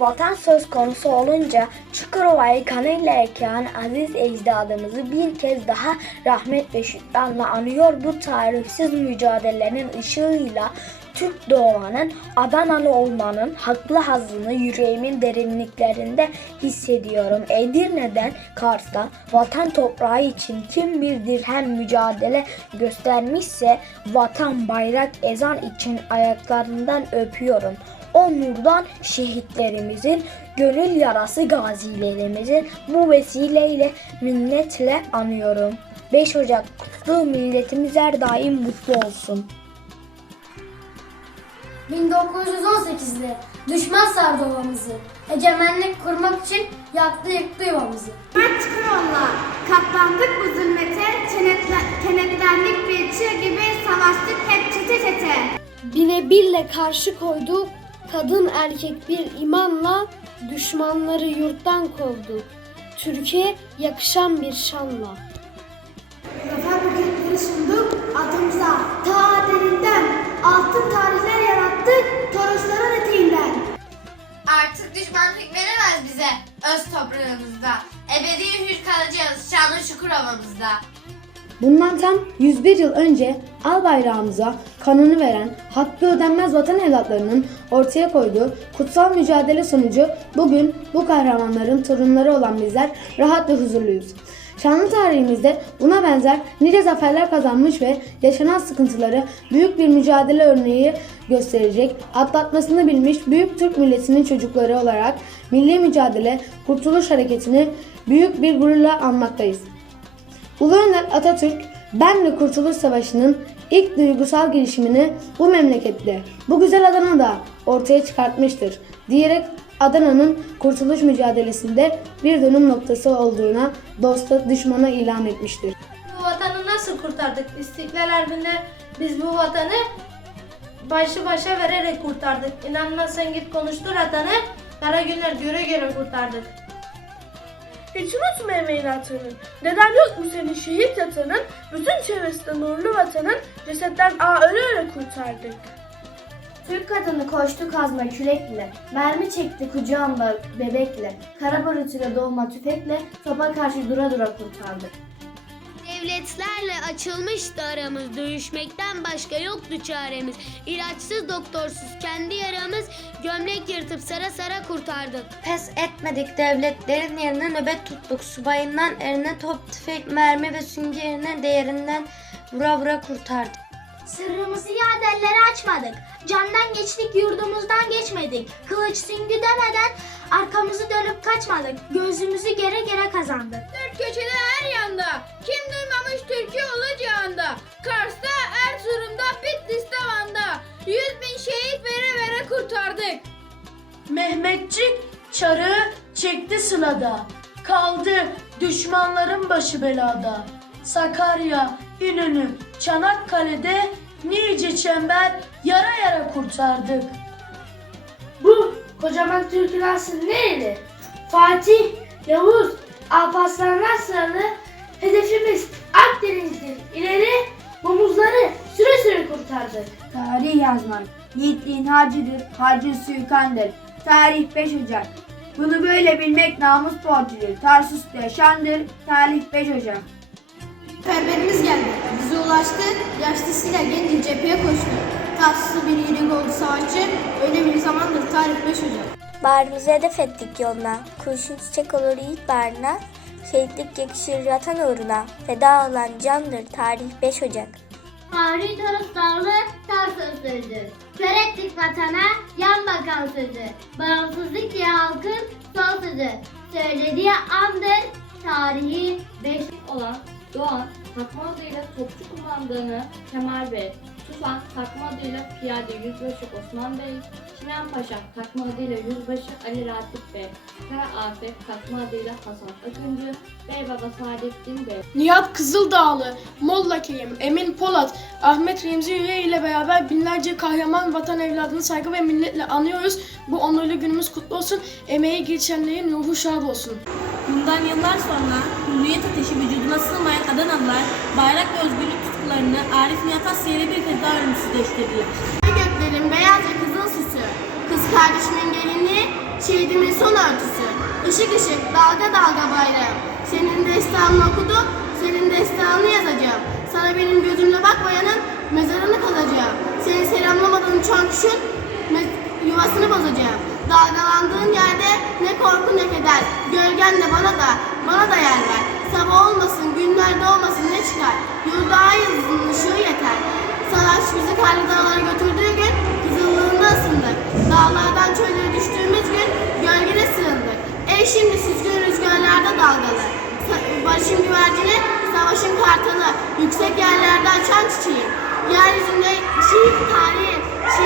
Vatan söz konusu olunca Çukurova'yı kanıyla ekan aziz ecdadımızı bir kez daha rahmet ve şükranla anıyor bu tarifsiz mücadelenin ışığıyla Türk doğmanın, Adanalı olmanın haklı hazzını yüreğimin derinliklerinde hissediyorum. Edirne'den Kars'ta vatan toprağı için kim bir dirhem mücadele göstermişse vatan, bayrak, ezan için ayaklarından öpüyorum. O nurdan şehitlerimizin, gönül yarası gazilerimizin bu vesileyle minnetle anıyorum. 5 Ocak kutlu milletimiz her daim mutlu olsun. 1918'de düşman sardı ovamızı. Egemenlik kurmak için yaktı yıktı yuvamızı. Mert Kural'la katlandık bu zulmete, kenetle- kenetlendik bir çığ gibi savaştık hep çete çete. Bire birle karşı koyduk. Kadın erkek bir imanla düşmanları yurttan kovduk. Türkiye yakışan bir şanla. Zafer bugünleri sunduk adımıza ta derinden altın tarihler yarattık Torosların eteğinden. Artık düşman hükmedemez bize öz toprağımızda. Ebedi hür kalacağız şanlı Çukurova'mızda. Bundan tam 101 yıl önce al bayrağımıza kanını veren hakkı ödenmez vatan evlatlarının ortaya koyduğu kutsal mücadele sonucu bugün bu kahramanların torunları olan bizler rahat ve huzurluyuz. Şanlı tarihimizde buna benzer nice zaferler kazanmış ve yaşanan sıkıntıları büyük bir mücadele örneği gösterecek, atlatmasını bilmiş büyük Türk milletinin çocukları olarak milli mücadele, kurtuluş hareketini büyük bir gururla anmaktayız. Ulu Önder Atatürk, Ben ve Kurtuluş Savaşı'nın ilk duygusal girişimini bu memlekette, bu güzel Adana'da ortaya çıkartmıştır diyerek Adana'nın kurtuluş mücadelesinde bir dönüm noktası olduğuna dosta düşmana ilan etmiştir. Bu vatanı nasıl kurtardık? İstiklal Harbi'nde biz bu vatanı başı başa vererek kurtardık. İnanmazsan git konuştur atanı. Kara günler göre göre kurtardık. Hiç unutma emeğin hatırını. Neden yok mu senin şehit yatanın? Bütün çevresinde nurlu vatanın cesetten aa öyle öyle kurtardık. Türk kadını koştu kazma kürekle, mermi çekti kucağında bebekle, kara barutuyla dolma tüfekle, topa karşı dura dura kurtardık. Devletlerle açılmıştı aramız Dövüşmekten başka yoktu çaremiz İlaçsız doktorsuz kendi yaramız Gömlek yırtıp sara sara kurtardık Pes etmedik devletlerin yerine nöbet tuttuk. Subayından erine top, tüfek, mermi ve süngerine değerinden vura vura kurtardık. Sırrımızı yadelleri açmadık. Candan geçtik yurdumuzdan geçmedik. Kılıç süngü demeden arkamızı dönüp kaçmadık. Gözümüzü gere gere kazandık. Dört köşede her yanda. Kim duymamış Türkiye olacağında. Kars'ta, Erzurum'da, Bitlis'te, Van'da. Yüz bin şehit vere vere kurtardık. Mehmetçik çarı çekti sılada. Kaldı düşmanların başı belada. Sakarya, İnönü, Çanakkale'de nice çember yara yara kurtardık. Bu kocaman Türk'ün aslı neydi? Fatih, Yavuz, Alparslanlar sıralı hedefimiz Akdeniz'dir. İleri domuzları süre süre kurtardık. Tarih yazmak, yiğitliğin harcıdır, harcın suikandır. Tarih 5 Ocak. Bunu böyle bilmek namus borcudur. Tarsus'ta yaşandır, tarih 5 Ocak. Ferberimiz geldi. Bize ulaştı. Yaşlısıyla genci cepheye koştu. Tatsız bir yiğit oldu savaşçı. Öyle bir zamandır tarih 5 Ocak. Bağrımızı hedef ettik yoluna. Kurşun çiçek olur yiğit bağrına. Şehitlik yakışır vatan uğruna. Feda olan candır tarih 5 Ocak. Tarih Toros Dağlı Tarsus sözü. Kör ettik vatana yan bakan sözü. Bağımsızlık diye halkın son sözü. Söylediği andır tarihi 5 olan Doğan takma adıyla Topçu Kumandanı Kemal Bey, Tufan takma adıyla Piyade Yüzbaşı Osman Bey, Çimen Paşa takma adıyla Yüzbaşı Ali Ratif Bey, Kara Afet takma adıyla Hasan Akıncı, Beybaba Saadettin Bey, Nihat Kızıldağlı, Molla Keyim, Emin Polat, Ahmet Remzi Üye ile beraber binlerce kahraman vatan evladını saygı ve minnetle anıyoruz. Bu onurlu günümüz kutlu olsun. Emeği geçenlerin ruhu şad olsun. Bundan yıllar sonra hürriyet ateşi vücuduna sığmayan Adanalılar bayrak ve özgürlük tutkularını Arif Nihat Asya ile bir kez daha ölümsüzleştirdiler. Göklerin beyaz ve kızıl süsü. Kız kardeşimin gelinliği şehidimin son örtüsü. Işık ışık, dalga dalga bayrağım. Senin destanını okudum, senin destanını yazacağım. Sana benim gözümle bakmayanın mezarını kazacağım. Seni selamlamadan uçan kuşun yuvasını bozacağım. Dalgalandığın yerde ne korku ne keder. Gölgen de bana da, bana da yer ver çıkar. Yurdağa yıldızın ışığı yeter. Salaş bizi karlı dağlara götürdüğü gün kızıllığında ısındık. Dağlardan çöllere düştüğümüz gün gölgede sığındık. Ey şimdi süzgün rüzgarlarda dalgalı. Barışın güvercini, savaşın kartalı. Yüksek yerlerde açan çiçeği. Yeryüzünde çiğ tarihi, çiğ